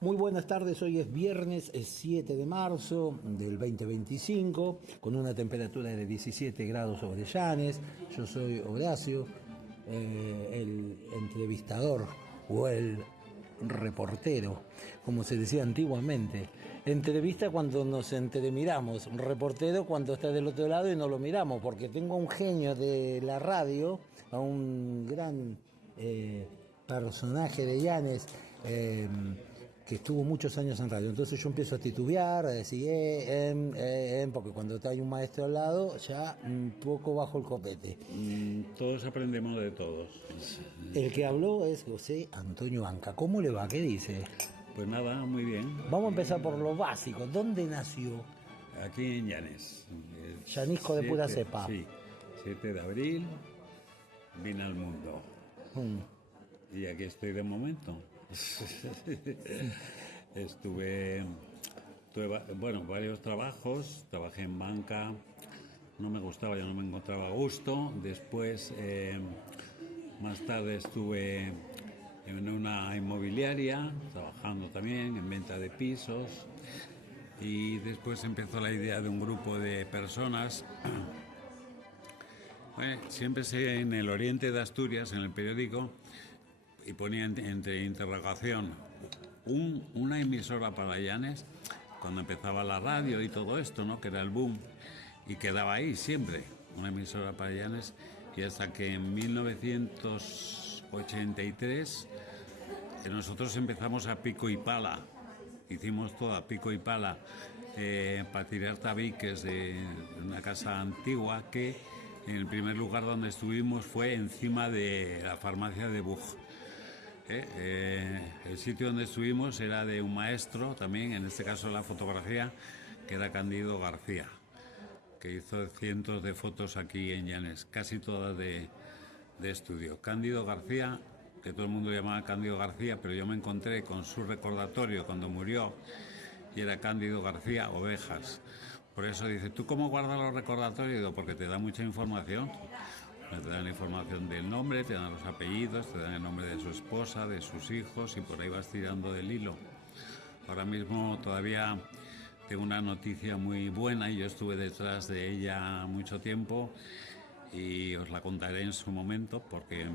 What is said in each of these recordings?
Muy buenas tardes, hoy es viernes 7 de marzo del 2025, con una temperatura de 17 grados sobre Llanes. Yo soy Horacio, el entrevistador o el reportero, como se decía antiguamente. Entrevista cuando nos entremiramos, reportero cuando está del otro lado y no lo miramos, porque tengo a un genio de la radio, a un gran personaje de Llanes, que estuvo muchos años en radio. Entonces yo empiezo a titubear, a decir, porque cuando hay un maestro al lado, ya un poco bajo el copete. Todos aprendemos de todos. El que habló es José Antonio Anca. ¿Cómo le va? ¿Qué dice? Pues nada, muy bien. Vamos a empezar por lo básico. ¿Dónde nació? Aquí en Llanes. Llanisco de pura cepa. Sí, 7 de abril vine al mundo. Y aquí estoy de momento. Tuve varios trabajos. Trabajé en banca, no me gustaba, ya no me encontraba a gusto. Después, más tarde estuve en una inmobiliaria, trabajando también en venta de pisos. Y después empezó la idea de un grupo de personas. Bueno, siempre sé en el oriente de Asturias, en el periódico, y ponía entre interrogación una emisora para Llanes, cuando empezaba la radio y todo esto, ¿no? Que era el boom, y quedaba ahí siempre, una emisora para Llanes, y hasta que en 1983 nosotros empezamos a pico y pala, hicimos todo a pico y pala, para tirar tabiques de una casa antigua que en el primer lugar donde estuvimos fue encima de la farmacia de Bug. El sitio donde estuvimos era de un maestro también, en este caso la fotografía, que era Cándido García, que hizo cientos de fotos aquí en Llanes, casi todas de estudio. Cándido García, que todo el mundo llamaba Cándido García, pero yo me encontré con su recordatorio cuando murió y era Cándido García Ovejas. Por eso dice, ¿tú cómo guardas los recordatorios? Digo, porque te da mucha información. Te dan la información del nombre, te dan los apellidos, te dan el nombre de su esposa, de sus hijos, y por ahí vas tirando del hilo. Ahora mismo todavía tengo una noticia muy buena y yo estuve detrás de ella mucho tiempo y os la contaré en su momento, porque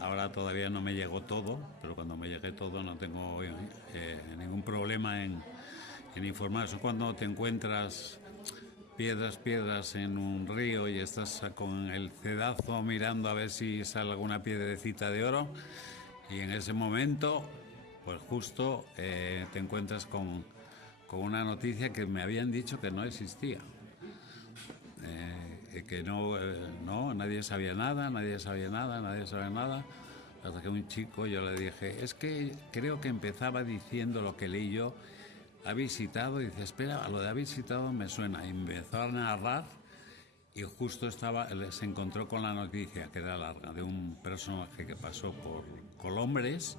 ahora todavía no me llegó todo, pero cuando me llegue todo no tengo ningún problema en informar. Eso cuando te encuentras piedras en un río y estás con el cedazo mirando a ver si sale alguna piedrecita de oro, y en ese momento pues justo te encuentras con una noticia que me habían dicho que no existía, que no, nadie sabía nada, hasta que un chico, yo le dije, es que creo que empezaba diciendo lo que leí yo, ha visitado, y dice, espera, a lo de ha visitado me suena, y empezó a narrar, y justo se encontró con la noticia, que era larga, de un personaje que pasó por Colombres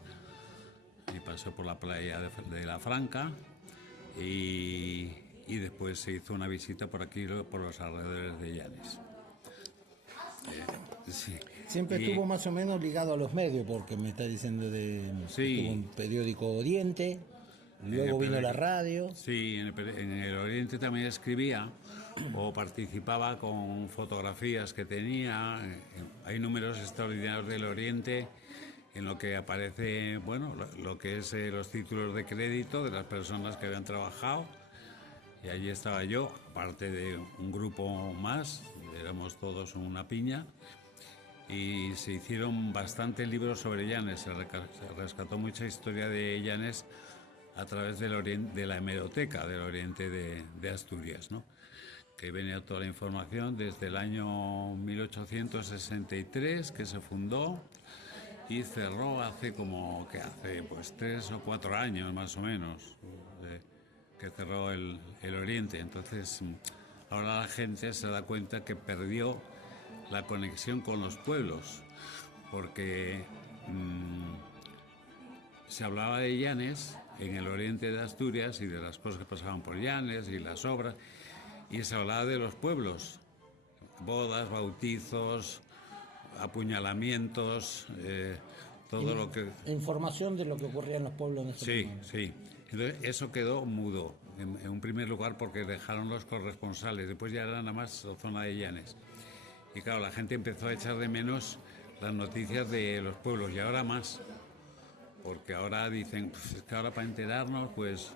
y pasó por la playa de La Franca, y después se hizo una visita por aquí, por los alrededores de Llanes. Sí. Siempre estuvo más o menos ligado a los medios, porque me está diciendo sí, estuvo en periódico Oriente. Luego vino la radio. Sí, en el Oriente también escribía o participaba con fotografías que tenía. Hay números extraordinarios del Oriente en lo que aparece, bueno, lo que es los títulos de crédito de las personas que habían trabajado. Y allí estaba yo, aparte de un grupo más, éramos todos una piña. Y se hicieron bastantes libros sobre Llanes, se rescató mucha historia de Llanes a través de la hemeroteca del Oriente de Asturias, ¿no? Que venía toda la información desde el año 1863, que se fundó, y cerró hace 3 o 4 años más o menos, que cerró el Oriente. Entonces ahora la gente se da cuenta que perdió la conexión con los pueblos, porque se hablaba de Llanes en el oriente de Asturias y de las cosas que pasaban por Llanes y las obras, y se hablaba de los pueblos, bodas, bautizos, apuñalamientos, todo lo que... Información de lo que ocurría en los pueblos en ese Sí, momento. sí. Entonces, eso quedó mudo, en un primer lugar porque dejaron los corresponsales, después ya era nada más zona de Llanes. Y claro, la gente empezó a echar de menos las noticias de los pueblos, y ahora más, porque ahora dicen, pues es que ahora para enterarnos, pues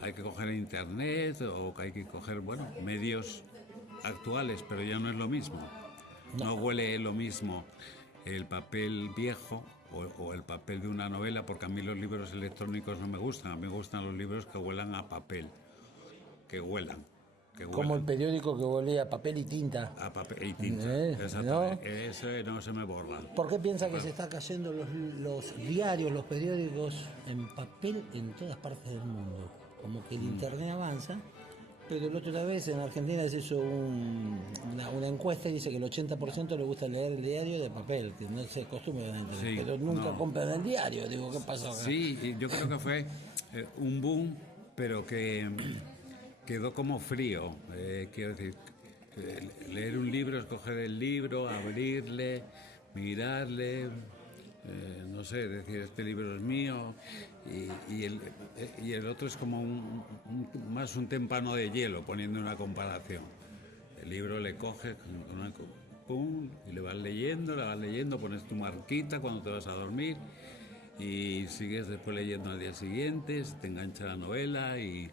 hay que coger internet o hay que coger, bueno, medios actuales, pero ya no es lo mismo. No huele lo mismo el papel viejo o el papel de una novela, porque a mí los libros electrónicos no me gustan, a mí me gustan los libros que huelan a papel, que huelan. Como el periódico que volía a papel y tinta. A papel y tinta, ¿no? exactamente. Eso no se me borra. ¿Por qué piensa que se está cayendo los diarios, los periódicos en papel en todas partes del mundo? Como que el internet avanza, pero la otra vez en Argentina se hizo una encuesta y dice que el 80% le gusta leer el diario de papel, que no se acostumbra a internet, Sí, pero nunca no. compran el diario. Digo, ¿qué pasó acá? Sí, y yo creo que fue un boom, pero que quedó como frío. Quiero decir, leer un libro, escoger el libro, abrirle, mirarle, no sé, decir, este libro es mío, y el otro es como más un témpano de hielo, poniendo una comparación. El libro le coges, pum, y le vas leyendo, pones tu marquita cuando te vas a dormir, y sigues después leyendo al día siguiente, te engancha la novela, y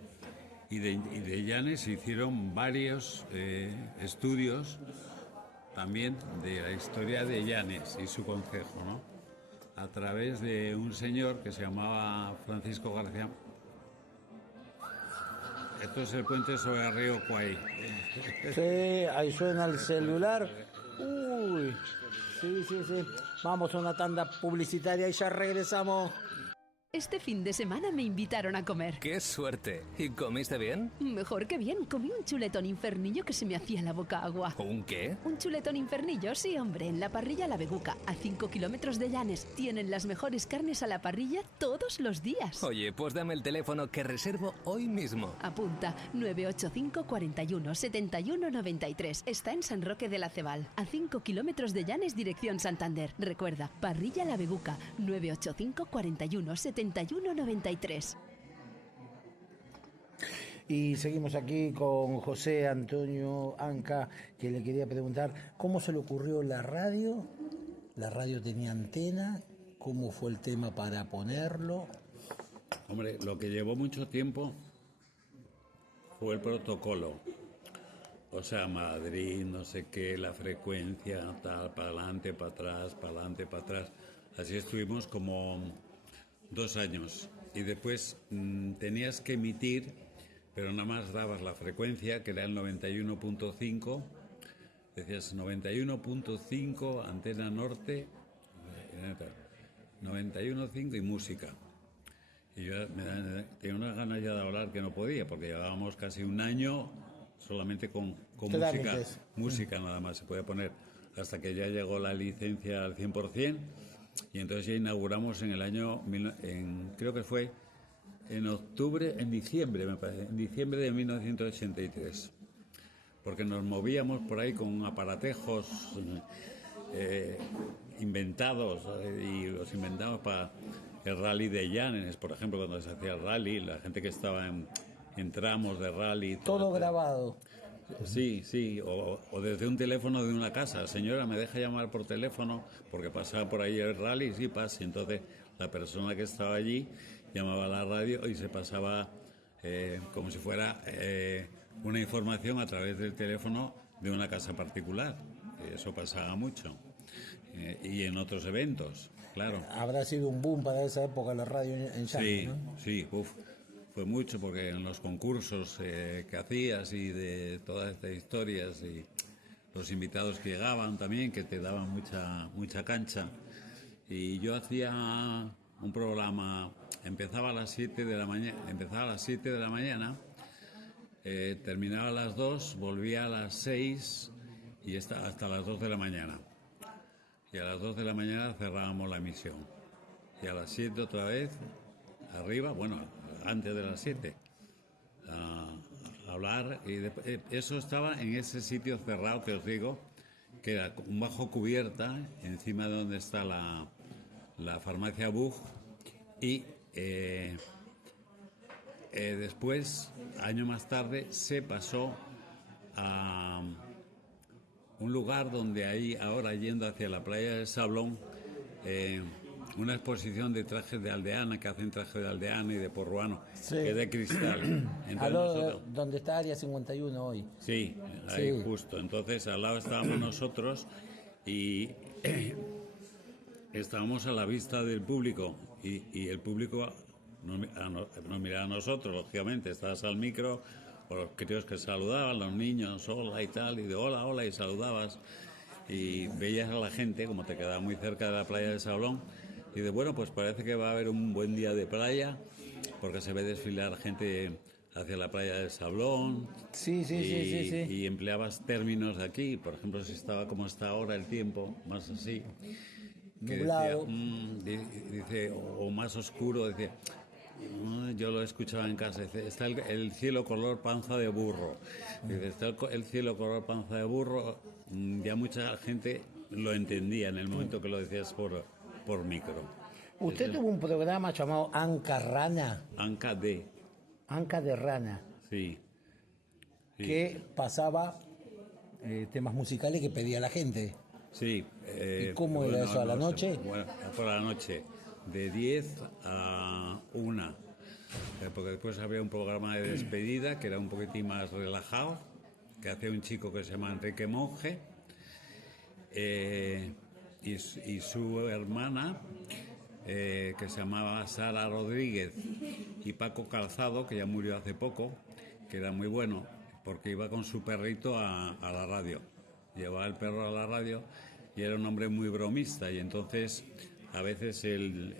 de Llanes se hicieron varios estudios también de la historia de Llanes y su concejo, ¿no? A través de un señor que se llamaba Francisco García. Esto es el puente sobre el río Kwai. Sí, ahí suena el celular. Uy, sí. Vamos a una tanda publicitaria y ya regresamos. Este fin de semana me invitaron a comer. ¡Qué suerte! ¿Y comiste bien? Mejor que bien, comí un chuletón infernillo que se me hacía la boca agua. ¿Un qué? Un chuletón infernillo, sí, hombre, en la parrilla La Beguca, a 5 kilómetros de Llanes. Tienen las mejores carnes a la parrilla todos los días. Oye, pues dame el teléfono que reservo hoy mismo. Apunta, 985 41 71 93. Está en San Roque de la Cebal, a 5 kilómetros de Llanes, dirección Santander. Recuerda, parrilla La Beguca, 985 41 71 93. Y seguimos aquí con José Antonio Anca, que le quería preguntar cómo se le ocurrió la radio. La radio tenía antena, cómo fue el tema para ponerlo. Hombre, lo que llevó mucho tiempo fue el protocolo. O sea, Madrid, no sé qué, la frecuencia, tal, para adelante, para atrás, para adelante, para atrás. Así estuvimos como 2 años. Y después tenías que emitir, pero nada más dabas la frecuencia, que era el 91.5. Decías 91.5, antena norte, 91.5 y música. Y yo tenía unas ganas ya de hablar que no podía, porque llevábamos casi un año solamente con música nada más se podía poner, hasta que ya llegó la licencia al 100%, y entonces ya inauguramos en el año, creo que fue en diciembre, me parece, en diciembre de 1983, porque nos movíamos por ahí con aparatejos inventados, y los inventamos para el rally de Llanes, por ejemplo, cuando se hacía el rally, la gente que estaba en tramos de rally. Todo grabado. Sí, o desde un teléfono de una casa. Señora, ¿me deja llamar por teléfono? Porque pasaba por ahí el rally, sí pasa. Y entonces la persona que estaba allí llamaba a la radio y se pasaba como si fuera una información a través del teléfono de una casa particular. Eso pasaba mucho. Y en otros eventos, claro. Habrá sido un boom para esa época la radio en Llanes, Sí, ¿no? sí, fue mucho, porque en los concursos que hacías y de todas estas historias y los invitados que llegaban también, que te daban mucha cancha. Y yo hacía un programa, empezaba a las 7 de la mañana, terminaba a las 2, volvía a las 6 y hasta las 2 de la mañana. Y a las 2 de la mañana cerrábamos la emisión. Y a las 7 otra vez, arriba, bueno, antes de las 7, a hablar. Y eso estaba en ese sitio cerrado que os digo, que era un bajo cubierta, encima de donde está la la farmacia Bug y después, año más tarde, se pasó a un lugar donde hay ahora, yendo hacia la playa del Sablón, una exposición de trajes de aldeana, que hacen trajes de aldeana y de porruano, Sí. que es de cristal. Entonces, nosotros- Donde está Área 51 hoy. sí, ahí Sí. justo. Entonces al lado estábamos nosotros y estábamos a la vista del público y el público nos miraba a nosotros, lógicamente. Estabas al micro, o los críos que saludaban, los niños, hola y tal, y de hola, hola, y saludabas. Y veías a la gente, como te quedaba muy cerca de la playa del Sablón, y de bueno, pues parece que va a haber un buen día de playa, porque se ve desfilar gente hacia la playa del Sablón. Sí, sí, sí, sí, sí. Y empleabas términos de aquí, por ejemplo, si estaba como está ahora el tiempo, más así, que Nublado. decía, dice, o más oscuro, decía, yo lo escuchaba en casa, dice, está el cielo color panza de burro. Dice, está el cielo color panza de burro. Ya mucha gente lo entendía en el momento que lo decías por micro. Usted tuvo un programa llamado Anca Rana, Anca de, Anca de Rana, sí. Sí. que pasaba temas musicales que pedía la gente. Sí. ¿Y cómo era eso, a la noche? Bueno, por la noche, de 10 a 1. Porque después había un programa de despedida que era un poquitín más relajado, que hacía un chico que se llama Enrique Monge, y su hermana, que se llamaba Sara Rodríguez, y Paco Calzado, que ya murió hace poco, que era muy bueno, porque iba con su perrito a la radio. Llevaba el perro a la radio y era un hombre muy bromista, y entonces a veces el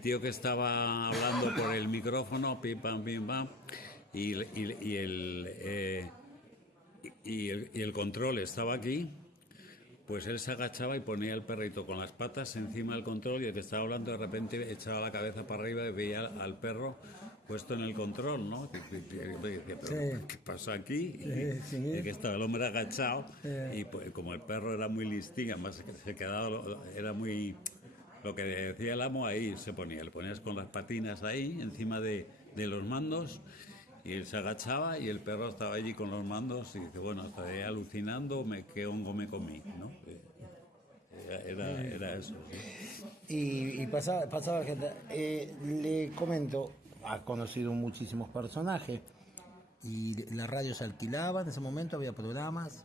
tío que estaba hablando por el micrófono, pim pam, y el control estaba aquí, pues él se agachaba y ponía el perrito con las patas encima del control, y el que estaba hablando de repente echaba la cabeza para arriba y veía al perro puesto en el control, ¿no? Y decía, ¿pero qué pasa aquí? Y que estaba el hombre agachado, y pues, como el perro era muy listín, además se quedaba, era muy... Lo que decía el amo, ahí se ponía, le ponías con las patinas ahí, encima de los mandos, y él se agachaba y el perro estaba allí con los mandos, y dice, bueno, estaré alucinando, qué hongo me comí, ¿no? Era eso, sí. Y pasaba gente. Le comento, ha conocido muchísimos personajes, y la radio se alquilaba en ese momento, había programas,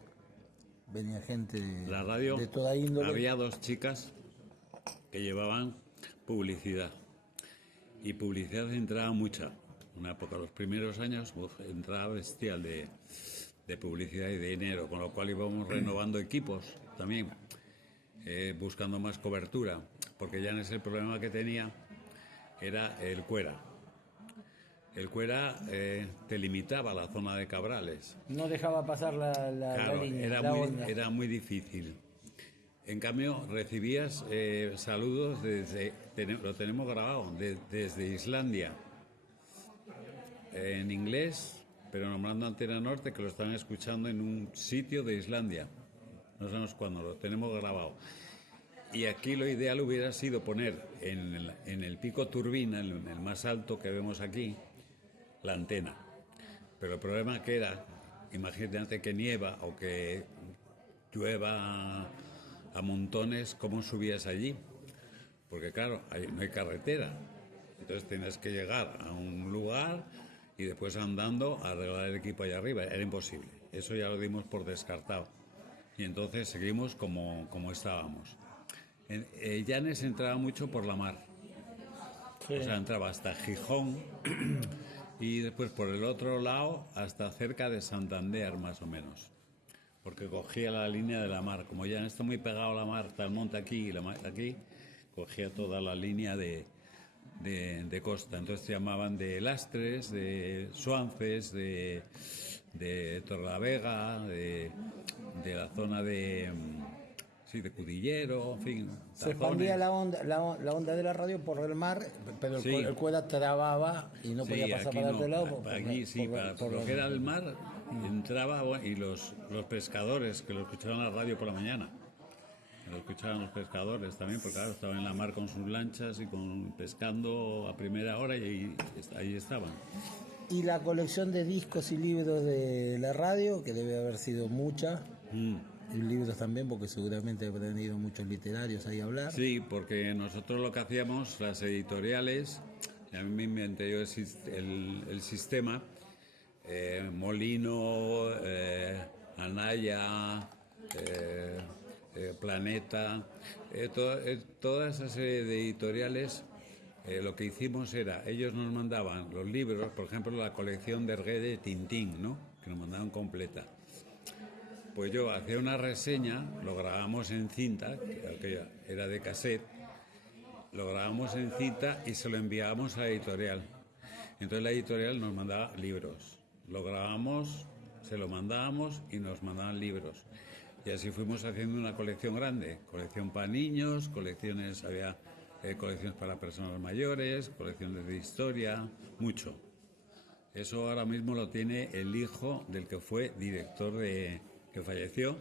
venía gente La radio, de toda índole. había dos chicas que llevaban publicidad, y publicidad entraba mucha. Una época, los primeros años, entraba bestial de publicidad y de dinero, con lo cual íbamos renovando equipos también, buscando más cobertura, porque ya no es el problema que tenía, era el cuera. El cuera te limitaba la zona de Cabrales. No dejaba pasar la Claro, línea, la onda. era muy difícil. En cambio, recibías saludos lo tenemos grabado, desde Islandia, en inglés, pero nombrando Antena Norte, que lo están escuchando en un sitio de Islandia. No sabemos cuándo, lo tenemos grabado. Y aquí lo ideal hubiera sido poner en el pico turbina, el más alto que vemos aquí, la antena. Pero el problema que era, imagínate que nieva o que llueva a montones, ¿cómo subías allí? Porque claro, no hay carretera. Entonces tienes que llegar a un lugar y después andando a arreglar el equipo allá arriba. Era imposible. Eso ya lo dimos por descartado. Y entonces seguimos como estábamos. Llanes entraba mucho por la mar. Sí. O sea, entraba hasta Gijón y después por el otro lado hasta cerca de Santander, más o menos. Porque cogía la línea de la mar. Como ya está muy pegado a la mar, está el monte aquí y la mar aquí, cogía toda la línea de costa. Entonces se llamaban de Lastres, de Suances, de Torrelavega, de la zona de Cudillero, en fin. Se expandía la onda de la radio por el mar, pero el cuera trababa y no podía pasar para el otro lado. Aquí sí, por lo que era el mar, entraba, y los pescadores que lo escuchaban en la radio por la mañana. lo escuchaban los pescadores también, porque claro, estaban en la mar con sus lanchas y pescando a primera hora y ahí estaban. Y la colección de discos y libros de la radio, que debe haber sido mucha, y libros también, porque seguramente habrán ido muchos literarios ahí a hablar. Sí, porque nosotros lo que hacíamos, las editoriales, y a mí me inventé yo el sistema, Molino, Anaya, Planeta, toda esa serie de editoriales, lo que hicimos era, ellos nos mandaban los libros, por ejemplo, la colección de Hergé de Tintín, ¿no? Que nos mandaban completa. Pues yo hacía una reseña, lo grabamos en cinta, que era de cassette, lo grabamos en cinta y se lo enviábamos a la editorial. Entonces la editorial nos mandaba libros, lo grabamos, se lo mandábamos y nos mandaban libros. Y así fuimos haciendo una colección grande, colección para niños, había colecciones para personas mayores, colecciones de historia, mucho. Eso ahora mismo lo tiene el hijo del que fue director que falleció,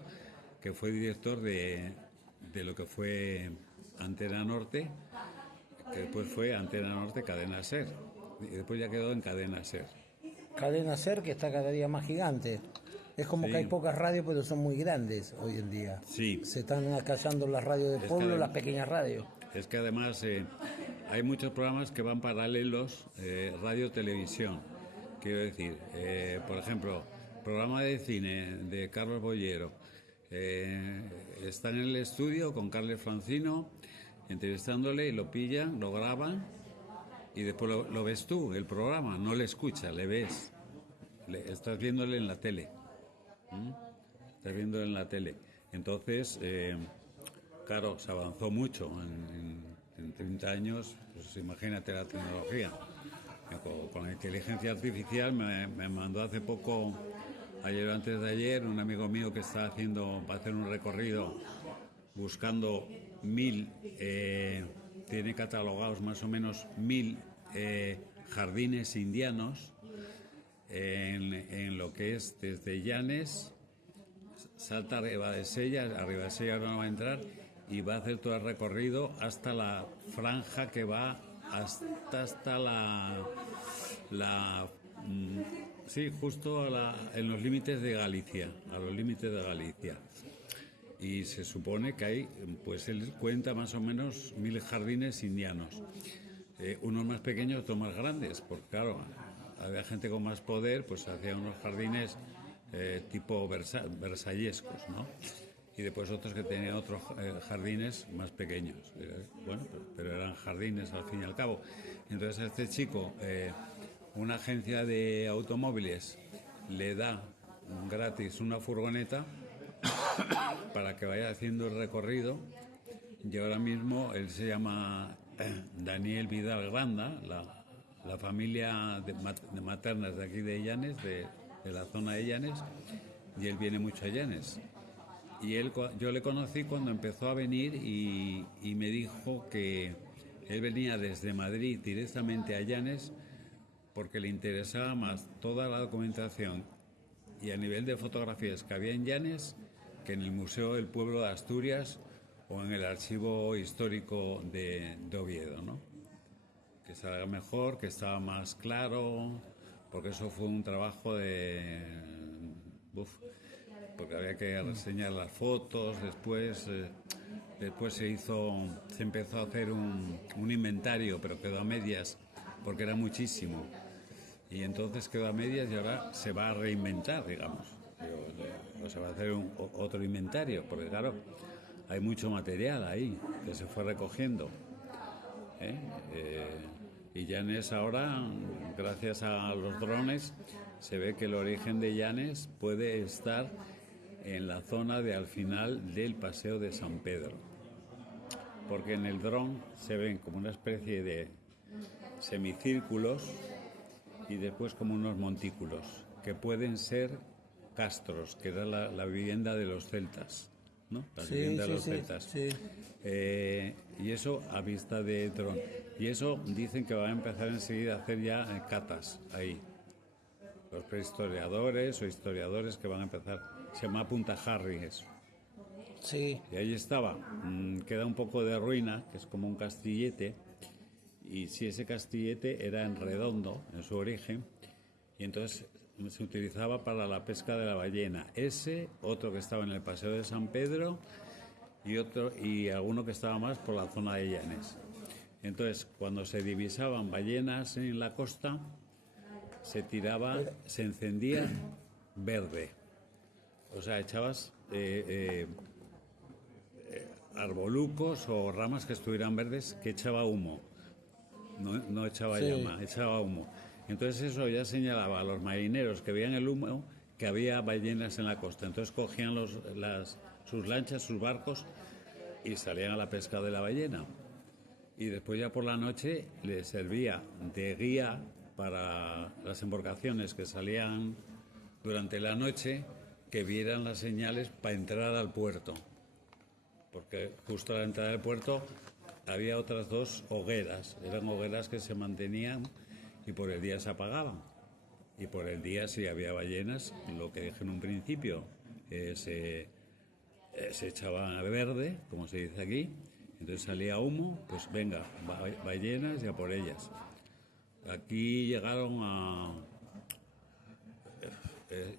que fue director de lo que fue Antena Norte, que después fue Antena Norte Cadena Ser, y después ya quedó en Cadena Ser. Cadena Ser, que está cada día más gigante. Es como Sí. que hay pocas radios, pero son muy grandes hoy en día. Sí. Se están acallando las radios del pueblo, las pequeñas radios. Es que además hay muchos programas que van paralelos, radio-televisión. Quiero decir, por ejemplo, programa de cine de Carlos Bollero. Están en el estudio con Carles Francino, entrevistándole y lo pillan, lo graban y después lo ves tú, el programa, no le escuchas, le ves. Estás viéndole en la tele. Estás viéndole en la tele. Entonces, claro, se avanzó mucho en 30 años, pues imagínate la tecnología. Con la inteligencia artificial me mandó hace poco, ayer o antes de ayer, un amigo mío que va a hacer un recorrido buscando 1000, tiene catalogados más o menos 1000 jardines indianos en lo que es desde Llanes, salta a Ribadesella ahora no va a entrar, y va a hacer todo el recorrido hasta la franja que va hasta sí, justo en los límites de Galicia, a los límites de Galicia. Y se supone que hay, pues él cuenta más o menos 1000 jardines indianos, unos más pequeños, otros más grandes, porque claro, había gente con más poder, pues hacía unos jardines tipo versallescos, ¿no? Y después otros que tenían otros jardines más pequeños. Bueno, pero eran jardines al fin y al cabo. Entonces a este chico, una agencia de automóviles le da gratis una furgoneta para que vaya haciendo el recorrido, y ahora mismo él se llama Daniel Vidal Granda, la familia de maternas de aquí de Llanes, de la zona de Llanes, y él viene mucho a Llanes. Y yo le conocí cuando empezó a venir y me dijo que él venía desde Madrid directamente a Llanes porque le interesaba más toda la documentación y a nivel de fotografías que había en Llanes que en el Museo del Pueblo de Asturias o en el Archivo Histórico de Oviedo, ¿no? Que salga mejor, que estaba más claro, porque eso fue un trabajo porque había que reseñar las fotos, después se empezó a hacer un inventario, pero quedó a medias, porque era muchísimo. Y entonces quedó a medias y ahora se va a reinventar, digamos. O se va a hacer otro inventario, porque claro, hay mucho material ahí que se fue recogiendo. Y Llanes ahora, gracias a los drones, se ve que el origen de Llanes puede estar en la zona de al final del Paseo de San Pedro, porque en el dron se ven como una especie de semicírculos y después como unos montículos que pueden ser castros, que era la vivienda de los celtas, ¿no? La vivienda de los celtas. Sí. Y eso a vista de dron. Y eso dicen que va a empezar enseguida a hacer ya catas ahí. Los prehistoriadores o historiadores que van a empezar. Se llama Punta Harry eso. Sí. Y ahí estaba. Queda un poco de ruina, que es como un castillete. Y si ese castillete era en redondo, en su origen, y entonces se utilizaba para la pesca de la ballena. Ese, otro que estaba en el Paseo de San Pedro y alguno que estaba más por la zona de Llanes. Entonces, cuando se divisaban ballenas en la costa, se encendía verde. O sea, echabas arbolucos o ramas que estuvieran verdes, que echaba humo. No echaba llama, echaba humo. Entonces eso ya señalaba a los marineros que veían el humo que había ballenas en la costa. Entonces cogían sus lanchas, sus barcos y salían a la pesca de la ballena. Y después ya por la noche les servía de guía para las embarcaciones que salían durante la noche, que vieran las señales para entrar al puerto. Porque justo a la entrada del puerto había otras dos hogueras. Eran hogueras que se mantenían y por el día se apagaban. Y por el día, si había ballenas, lo que dije en un principio, se echaba a verde, como se dice aquí. Entonces salía humo, pues venga, ballenas y a por ellas. Aquí llegaron a...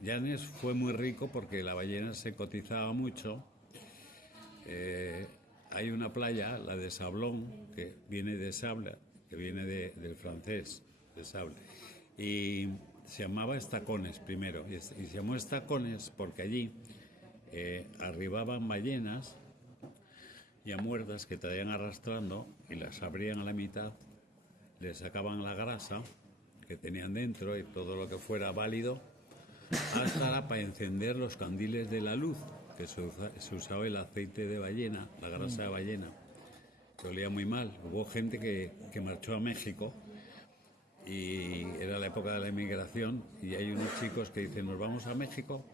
Llanes fue muy rico porque la ballena se cotizaba mucho. Hay una playa, la de Sablón, que viene de sable, que viene del francés, de sable, y se llamaba Estacones primero, y se llamó Estacones porque allí arribaban ballenas ya muertas que traían arrastrando y las abrían a la mitad, le sacaban la grasa que tenían dentro y todo lo que fuera válido, hasta para encender los candiles de la luz, que se usaba el aceite de ballena, la grasa de ballena, que olía muy mal. Hubo gente que marchó a México y era la época de la inmigración y hay unos chicos que dicen, nos vamos a México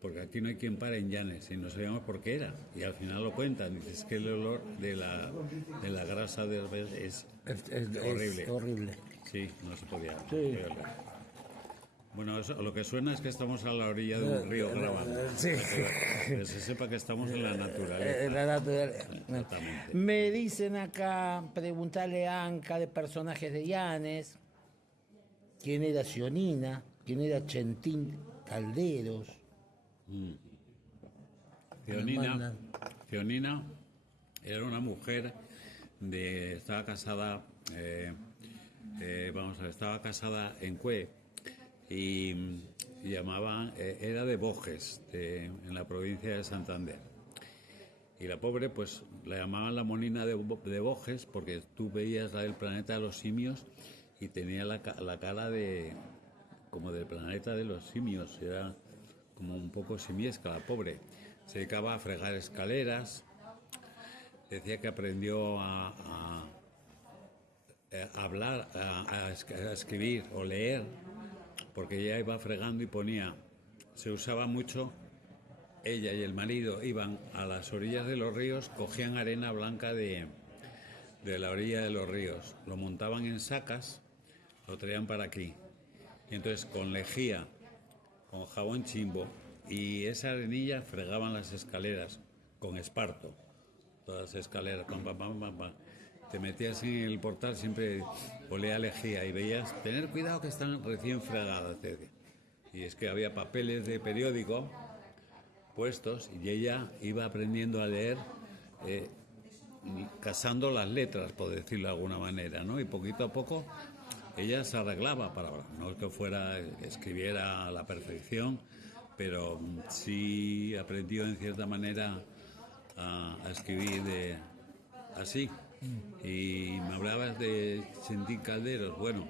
porque aquí no hay quien pare en Llanes, y no sabíamos por qué era, y al final lo cuentan, dices que el olor de la grasa de es horrible. Es horrible. Sí, no se podía. Sí. Bueno, lo que suena es que estamos a la orilla de un río grabando. Sí. Que se sepa que estamos en la naturaleza. La naturaleza. Exactamente. Me dicen acá, preguntarle a Anca de personajes de Llanes, quién era Sionina, quién era Chentín Calderos. Cionina era una mujer estaba casada, estaba casada en Cue y llamaban, era de Bojes, en la provincia de Santander. Y la pobre, pues la llamaban la monina de Bojes porque tú veías la del planeta de los simios y tenía la cara como del planeta de los simios, era como un poco simiesca la pobre. Se dedicaba a fregar escaleras, decía que aprendió a hablar, a escribir o leer, porque ella iba fregando y ponía, se usaba mucho, ella y el marido iban a las orillas de los ríos, cogían arena blanca de la orilla de los ríos, lo montaban en sacas, lo traían para aquí, y entonces con lejía, con jabón chimbo y esa arenilla fregaban las escaleras con esparto, todas las escaleras, pam, pam, pam, pam, pam. Te metías en el portal, siempre olía lejía y veías, tener cuidado que están recién fregadas. Y es que había papeles de periódico puestos y ella iba aprendiendo a leer, casando las letras, por decirlo de alguna manera, ¿no? Y poquito a poco ella se arreglaba para, no es que escribiera a la perfección, pero sí aprendió en cierta manera a escribir así. Y me hablabas de Chentín Calderos. Bueno,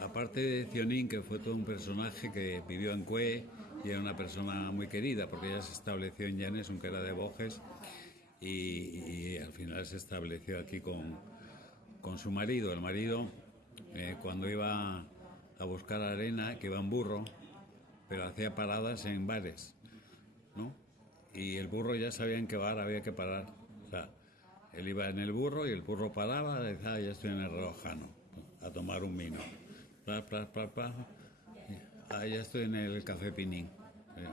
aparte de Cionín, que fue todo un personaje que vivió en Cue y era una persona muy querida, porque ella se estableció en Llanes, aunque era de Bojes, y al final se estableció aquí con su marido. El marido, cuando iba a buscar arena, que iba en burro, pero hacía paradas en bares, ¿no? Y el burro ya sabía en qué bar había que parar. O sea, él iba en el burro y el burro paraba, y decía, ya estoy en el Relojano, a tomar un vino. Ya estoy en el Café Pinín.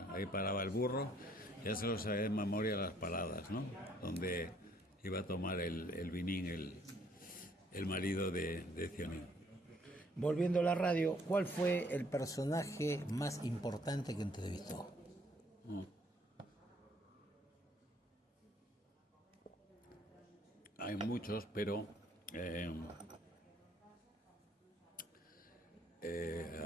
Ahí paraba el burro, ya se lo sabía de memoria las paradas, ¿no? Donde iba a tomar el vinín el marido de Cionín. Volviendo a la radio, ¿cuál fue el personaje más importante que entrevistó? Hay muchos, pero ¿O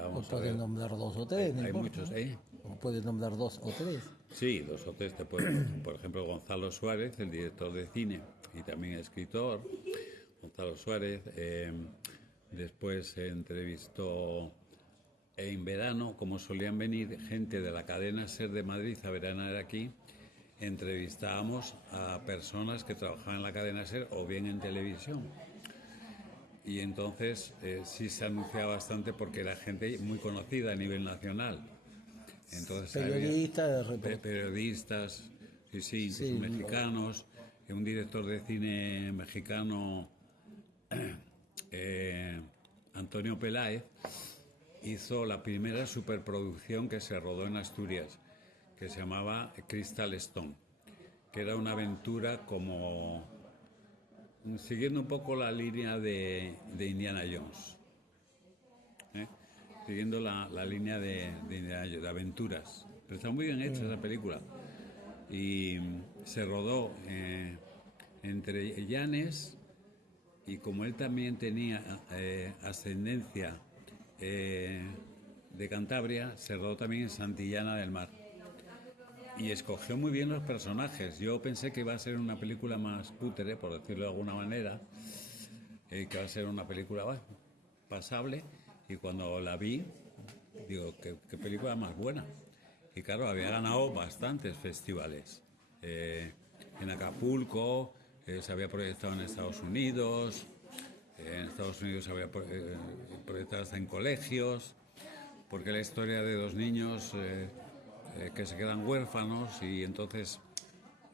vamos a puede ver. nombrar dos o tres? No Hay importa, muchos, ¿no? ¿eh? ¿O puede nombrar dos o tres? Sí, dos o tres te puedo. Por ejemplo, Gonzalo Suárez, el director de cine y también escritor. Gonzalo Suárez. Después se entrevistó en verano, como solían venir gente de la cadena SER de Madrid a veranear aquí, entrevistábamos a personas que trabajaban en la cadena SER o bien en televisión. Y entonces sí se anunciaba bastante porque era gente muy conocida a nivel nacional. Entonces, periodistas, sí, incluso mexicanos, un director de cine mexicano, Antonio Peláez, hizo la primera superproducción que se rodó en Asturias, que se llamaba Crystal Stone, que era una aventura como siguiendo un poco la línea de Indiana Jones, siguiendo la línea de Indiana Jones, de aventuras. Pero está muy bien hecha esa película. Y se rodó entre Llanes, y como él también tenía ascendencia de Cantabria, se rodó también en Santillana del Mar. Y escogió muy bien los personajes. Yo pensé que iba a ser una película más cutre, por decirlo de alguna manera, que iba a ser una película pasable, y cuando la vi, digo, qué película más buena. Y claro, había ganado bastantes festivales. En Acapulco, se había proyectado en Estados Unidos, se había proyectado hasta en colegios, porque la historia de dos niños que se quedan huérfanos, y entonces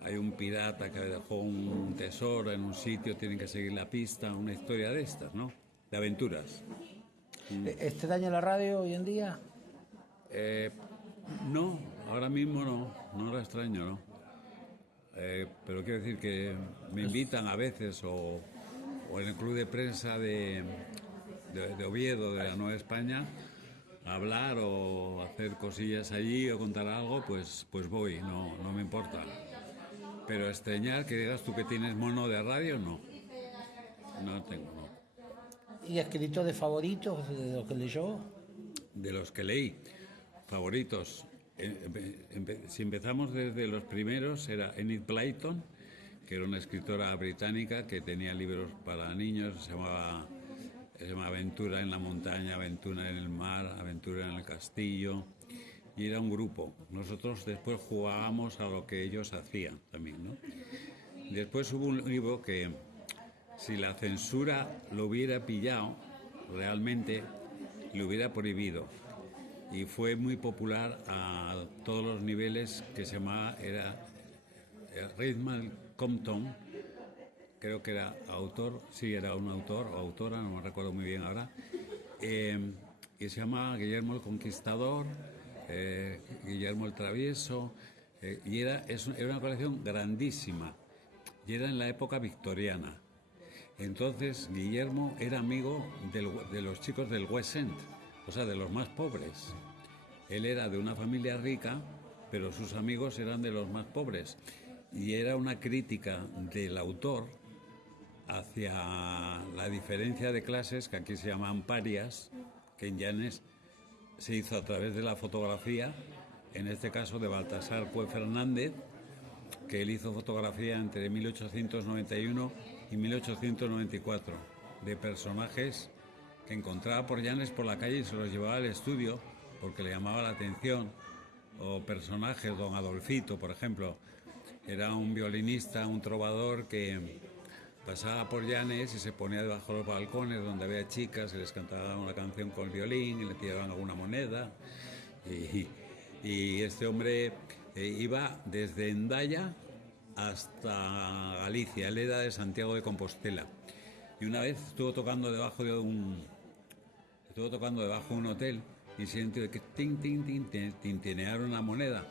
hay un pirata que dejó un tesoro en un sitio, tienen que seguir la pista, una historia de estas, ¿no? De aventuras. ¿Extraña la radio hoy en día? No, ahora mismo no la extraño, ¿no? Pero quiero decir que me invitan a veces, o en el club de prensa de Oviedo, de la Nueva España, a hablar o hacer cosillas allí o contar algo, pues voy, no me importa. Pero extrañar que digas tú que tienes mono de radio, no tengo, no. ¿Y escritores favoritos de los que leyó? De los que leí, favoritos. Si empezamos desde los primeros, era Enid Blyton, que era una escritora británica que tenía libros para niños, se llama Aventura en la montaña, Aventura en el mar, Aventura en el castillo, y era un grupo. Nosotros después jugábamos a lo que ellos hacían también, ¿no? Después hubo un libro que, si la censura lo hubiera pillado, realmente lo hubiera prohibido. Y fue muy popular a todos los niveles, que se llamaba, era Ridmal Compton, creo que era autor, sí, era un autor o autora, no me recuerdo muy bien ahora, y se llama Guillermo el Conquistador, Guillermo el Travieso, y era una colección grandísima, y era en la época victoriana. Entonces Guillermo era amigo de los chicos del West End, o sea, de los más pobres. Él era de una familia rica, pero sus amigos eran de los más pobres. Y era una crítica del autor hacia la diferencia de clases, que aquí se llaman parias, que en Llanes se hizo a través de la fotografía, en este caso de Baltasar Pue Fernández, que él hizo fotografía entre 1891 y 1894, de personajes que encontraba por Llanes por la calle y se los llevaba al estudio porque le llamaba la atención, o personajes, don Adolfito, por ejemplo, era un violinista, un trovador que pasaba por Llanes y se ponía debajo de los balcones donde había chicas y les cantaba una canción con el violín y le tiraban alguna moneda, y este hombre iba desde Hendaya hasta Galicia. Él era de Santiago de Compostela, y una vez estuvo tocando debajo de un hotel, y siente que tintinearon una moneda,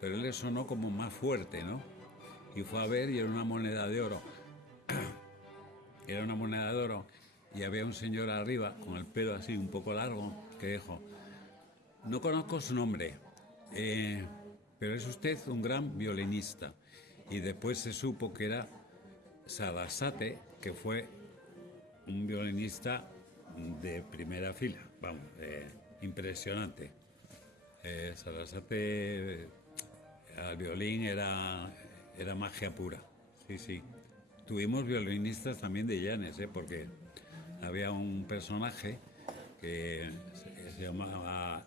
pero él le sonó como más fuerte, ¿no? Y fue a ver y era una moneda de oro. Era una moneda de oro y había un señor arriba con el pelo así un poco largo que dijo: no conozco su nombre, pero es usted un gran violinista. Y después se supo que era Sarasate, que fue un violinista de primera fila, vamos, impresionante. Sarasate al violín era magia pura, sí, sí. Tuvimos violinistas también de Llanes, porque había un personaje que se llamaba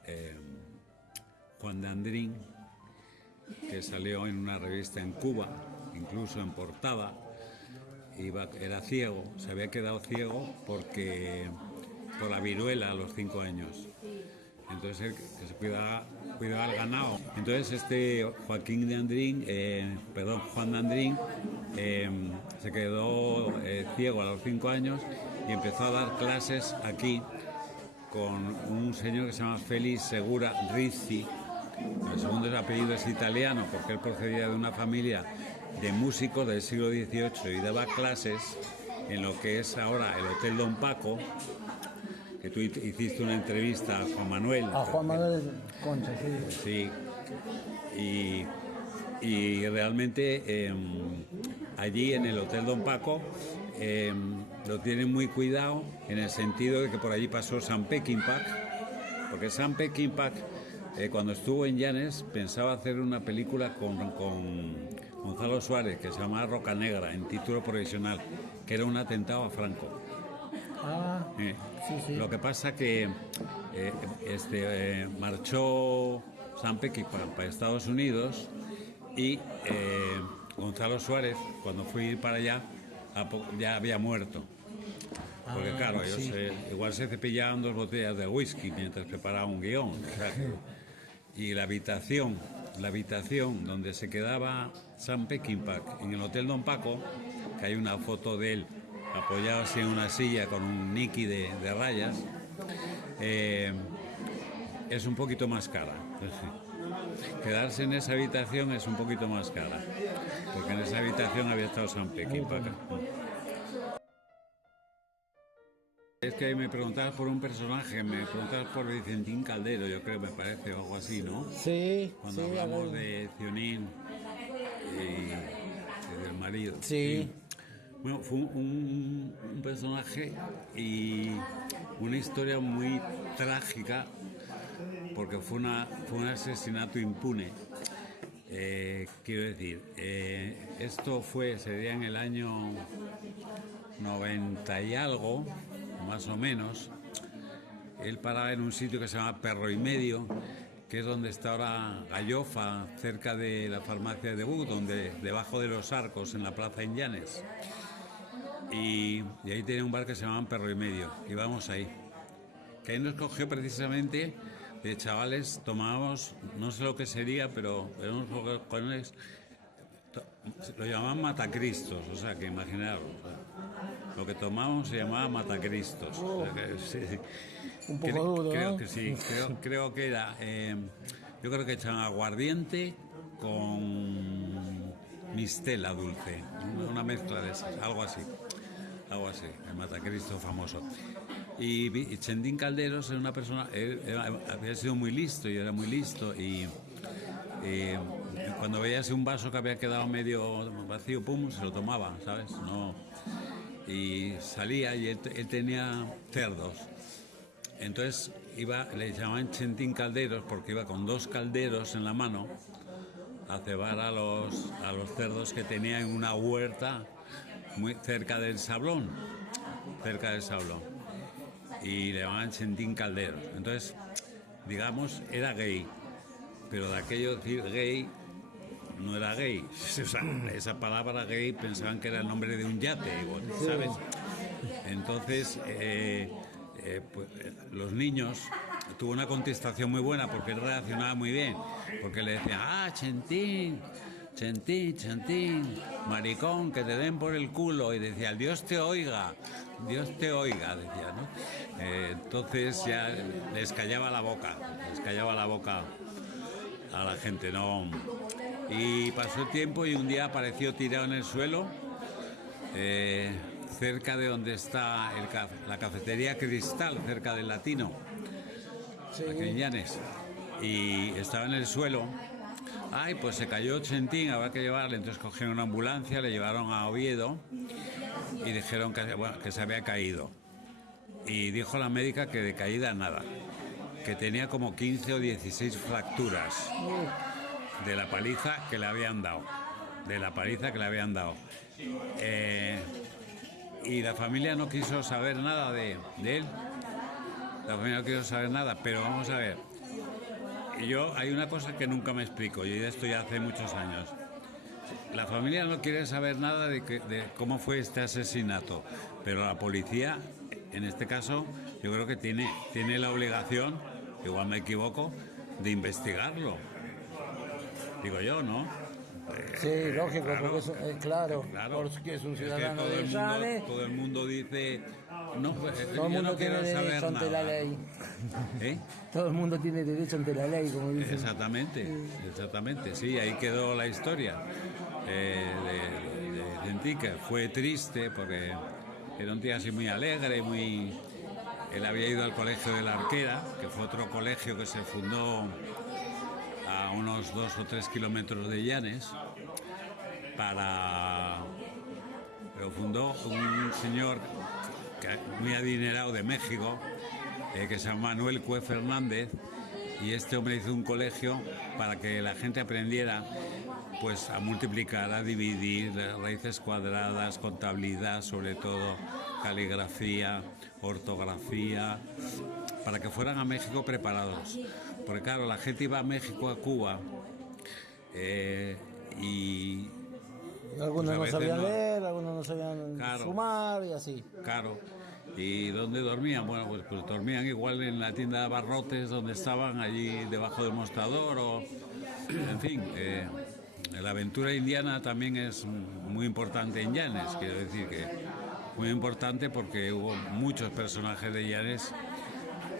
Juan de Andrín, que salió en una revista en Cuba, incluso en portada. Era ciego, se había quedado ciego por la viruela a los 5 años. Entonces él se cuidaba el ganado. Entonces Juan de Andrín se quedó ciego a los 5 años y empezó a dar clases aquí con un señor que se llama Félix Segura Rizzi. El segundo apellido es italiano porque él procedía de una familia de músicos del siglo XVIII y daba clases en lo que es ahora el Hotel Don Paco, que tú hiciste una entrevista a Juan Manuel. A Juan Manuel Concha, sí. Sí. Y realmente allí en el Hotel Don Paco lo tienen muy cuidado en el sentido de que por allí pasó Sam Peckinpah, porque Sam Peckinpah cuando estuvo en Llanes pensaba hacer una película con Gonzalo Suárez que se llamaba Roca Negra en título provisional, que era un atentado a Franco. Sí. Lo que pasa que marchó Sam Peckinpah para Estados Unidos y Gonzalo Suárez, cuando fui para allá, ya había muerto. Porque claro, ellos igual se cepillaban 2 botellas de whisky mientras preparaban un guión. O sea, y la habitación donde se quedaba Sam Peckinpah en el Hotel Don Paco, que hay una foto de él apoyado así en una silla con un Nicky de rayas, es un poquito más cara. Quedarse en esa habitación es un poquito más cara, porque en esa habitación había estado Sam Peckinpah. Es que me preguntabas por un personaje, me preguntabas por Vicentín Caldero, yo creo, me parece, o algo así, ¿no? Sí. Cuando hablamos de Cionín y del marido. Sí. Bueno, fue un personaje y una historia muy trágica, porque fue un asesinato impune. Quiero decir, esto sería en el año 90 y algo, más o menos. Él paraba en un sitio que se llama Perro y Medio, que es donde está ahora Gallofa, cerca de la farmacia de Bug, debajo de los arcos, en la plaza en Llanes. Y ahí tenía un bar que se llamaba Perro y Medio, íbamos ahí. Que ahí nos cogió precisamente de chavales, tomábamos, no sé lo que sería, pero éramos jóvenes, lo llamaban matacristos, o sea, que imaginaros. Lo que tomábamos se llamaba matacristos. O sea, sí. Un poco duro, creo ¿no? Que sí, creo que era, yo creo que echaban aguardiente con mistela dulce, una mezcla de esas, algo así, el matacristo famoso. Y Chendín Calderos era una persona, había sido muy listo y era muy listo y cuando veías un vaso que había quedado medio vacío, pum, se lo tomaba, ¿sabes? No, y salía y él tenía cerdos. Entonces le llamaban Chendín Calderos porque iba con 2 calderos en la mano a cebar a los cerdos que tenía en una huerta muy cerca del Sablón. Y le llamaban Chendín Calderos. Entonces, digamos, era gay, pero de aquello decir gay no era gay. O sea, esa palabra gay pensaban que era el nombre de un yate, ¿sabes? Entonces, pues, los niños tuvo una contestación muy buena porque él reaccionaba muy bien, porque le decían, Chentín, Chentín, Chentín, maricón, que te den por el culo. Y decía, Dios te oiga, decía, ¿no? Entonces ya les callaba la boca a la gente, ¿no? Y pasó el tiempo y un día apareció tirado en el suelo, cerca de donde está la cafetería Cristal, cerca del Latino, aquí en Llanes. Y estaba en el suelo. Ay, pues se cayó Chentín, habrá que llevarle. Entonces cogieron una ambulancia, le llevaron a Oviedo y dijeron que se había caído. Y dijo la médica que de caída nada, que tenía como 15 o 16 fracturas de la paliza que le habían dado. Y la familia no quiso saber nada de él. La familia no quiso saber nada, pero vamos a ver. Hay una cosa que nunca me explico, y esto ya hace muchos años. La familia no quiere saber nada de cómo fue este asesinato, pero la policía, en este caso, yo creo que tiene la obligación, igual me equivoco, de investigarlo. Digo yo, ¿no? Sí, lógico, claro, porque eso, claro, porque es un ciudadano de Llanes. Todo el mundo dice... No, todo el mundo tiene derecho ante la ley. Todo el mundo tiene derecho ante la ley, como dicen. Exactamente, sí, ahí quedó la historia de Chentín, que fue triste porque era un día así muy alegre, él había ido al colegio de la Arquera, que fue otro colegio que se fundó a unos 2 o 3 kilómetros de Llanes, lo fundó un señor muy adinerado de México, que se llama Manuel Cue Fernández, y este hombre hizo un colegio para que la gente aprendiera pues a multiplicar, a dividir, raíces cuadradas, contabilidad, sobre todo caligrafía, ortografía, para que fueran a México preparados. Porque claro, la gente iba a México, a Cuba, y algunos pues, no sabían leer, algunos no sabían sumar y así. Claro. ¿Y dónde dormían? Bueno, pues dormían igual en la tienda de abarrotes donde estaban, allí debajo del mostrador, o en fin. La aventura indiana también es muy importante en Llanes, quiero decir que muy importante porque hubo muchos personajes de Llanes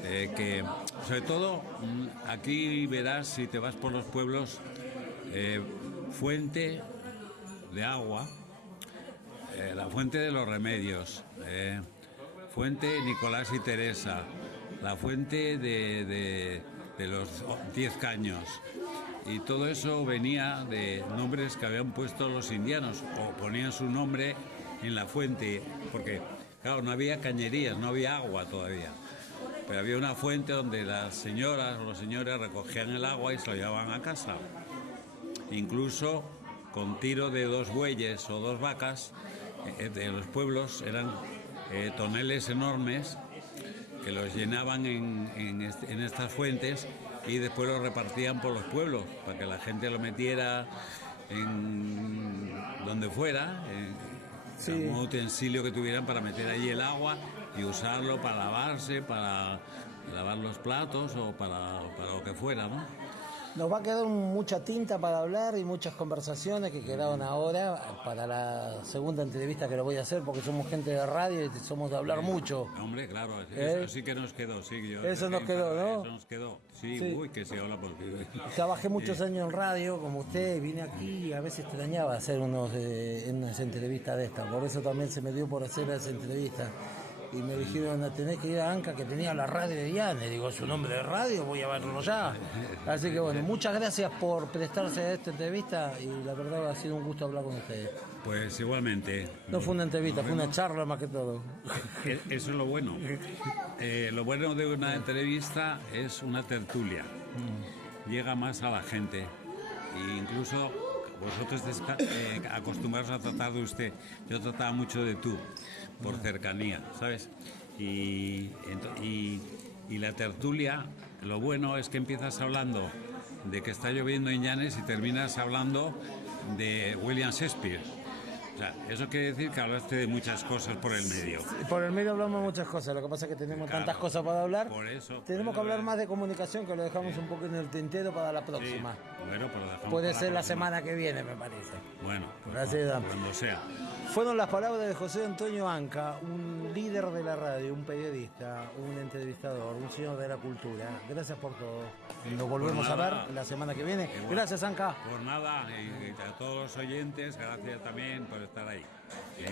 que, sobre todo, aquí verás, si te vas por los pueblos, fuente de agua, la fuente de los remedios, fuente Nicolás y Teresa, la fuente de los 10 caños, y todo eso venía de nombres que habían puesto los indianos, o ponían su nombre en la fuente, porque claro, no había cañerías, no había agua todavía, pero había una fuente donde las señoras o los señores recogían el agua y se lo llevaban a casa, incluso con tiro de 2 bueyes o 2 vacas. De los pueblos eran toneles enormes que los llenaban en estas fuentes y después los repartían por los pueblos para que la gente lo metiera en donde fuera, algún utensilio que tuvieran para meter allí el agua y usarlo para lavarse, para lavar los platos o para lo que fuera, ¿no? Nos va a quedar mucha tinta para hablar y muchas conversaciones que quedaron ahora para la segunda entrevista que lo voy a hacer, porque somos gente de radio y somos de hablar mucho. Hombre, claro, eso sí que nos quedó, sí. Eso nos quedó, ¿no? Eso nos quedó, sí. Uy, que se habla por ti. Trabajé muchos años en radio, como usted, vine aquí y a veces extrañaba hacer unas entrevistas de estas, por eso también se me dio por hacer esa entrevista. Y me dijeron, tenés que ir a Anca, que tenía la radio de Llanes. Digo, su nombre de radio, voy a verlo ya. Así que bueno, muchas gracias por prestarse a esta entrevista y la verdad ha sido un gusto hablar con ustedes. Pues igualmente. No fue una entrevista, fue una charla más que todo. Eso es lo bueno. Lo bueno de una entrevista es una tertulia. Llega más a la gente. E incluso vosotros acostumbrados a tratar de usted. Yo trataba mucho de tú, por cercanía, ¿sabes? Y la tertulia, lo bueno es que empiezas hablando de que está lloviendo en Llanes y terminas hablando de William Shakespeare. O sea, eso quiere decir que hablaste de muchas cosas por el medio. Por el medio hablamos de muchas cosas, lo que pasa es que tenemos Claro, tantas cosas para hablar. por eso, Tenemos que por eso, hablar más de comunicación, que lo dejamos un poco en el tintero para la Sí, próxima. bueno, pero lo dejamos Puede para ser la próxima. semana que viene, me parece. Bueno, pues Gracias. cuando sea. Fueron las palabras de José Antonio Anca, un líder de la radio, un periodista, un entrevistador, un señor de la cultura. Gracias por todo. Nos volvemos a nada. ver la semana que viene. Igual. Gracias, Anca. Por nada, y a todos los oyentes, gracias también por estar ahí. ¿Sí?